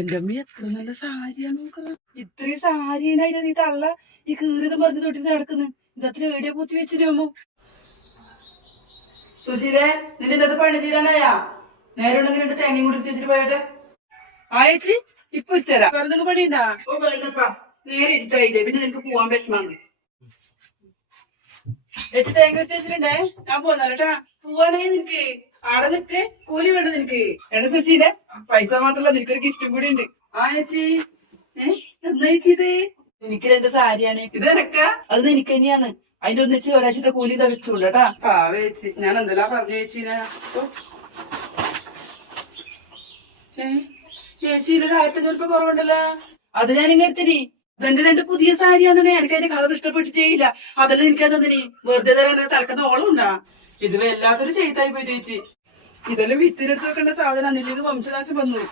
എന്റെ അമ്മ എത്ര നല്ല സാരിയാ നോക്കണം. ഇത്രയും സാരിയാ നീ തള്ള ഈ കീറിയത് മറിഞ്ഞ് തൊട്ടിട്ട് നടക്കുന്നു. ഇതത്ര എവിടെയാ പൂത്തി വെച്ചിരുമോ? സുശീലേ, നിന്റെ ഇന്നത്തെ പണി തീരാനായാ? നേരെ ഉണ്ടെങ്കിൽ 2 തേങ്ങയും കൂടി വെച്ചിട്ട് പോയട്ടെ. ആയച്ചി ഇപ്പൊ വെച്ചരാ. വേറെ എന്തെങ്കിലും പണിയുണ്ടാ? ഓ വേണ്ടപ്പാ, നേരെ ഇരുട്ടായില്ലേ, പിന്നെ നിനക്ക് പോവാൻ വിഷമാണ്. ചേച്ചി തേങ്ങ വെച്ചിട്ടുണ്ടേ, ഞാൻ പോന്നാലോട്ടാ. പോവാനായി നിനക്ക് ആടെ നിക്ക്, കൂലി വേണ്ട നിനക്ക്. എടാ സുശീലെ, പൈസ മാത്രല്ല നിനക്കൊരു ഗിഫ്റ്റും കൂടി ഉണ്ട്. ആ ചേച്ചി എന്നാ ചേച്ചി ഇത്? എനിക്ക് 2 സാരിയാണ്. ഇത് എനക്കാ? അത് എനിക്ക് തന്നെയാന്ന്. അതിന്റെ ഒന്നിച്ച് ഒരാഴ്ചത്തെ കൂലി തകച്ചുള്ളൂ കേട്ടാ. ചേച്ചി ഞാൻ എന്തെല്ലാം പറഞ്ഞു ചേച്ചീനാ. ചേച്ചിയിൽ 1500 രൂപ കുറവുണ്ടല്ലോ. അത് ഞാൻ ഇങ്ങനെ എടുത്തിനി. ഇതെന്റെ 2 പുതിയ സാരിയാന്നെ. എനിക്ക് അതിന്റെ കളർ ഇഷ്ടപ്പെട്ടിട്ടേയില്ല. അതല്ല എനിക്കതിനി വെറുതെ തരാൻ തലക്കുന്ന ഓളമുണ്ടാ. ഇത് വല്ലാത്തൊരു ചെയ്തായി പോയി ചേച്ചി. ഇതെല്ലാം വിത്തിനെടുത്ത് വെക്കേണ്ട സാധനം. ഇത് വംശനാശം വന്നു.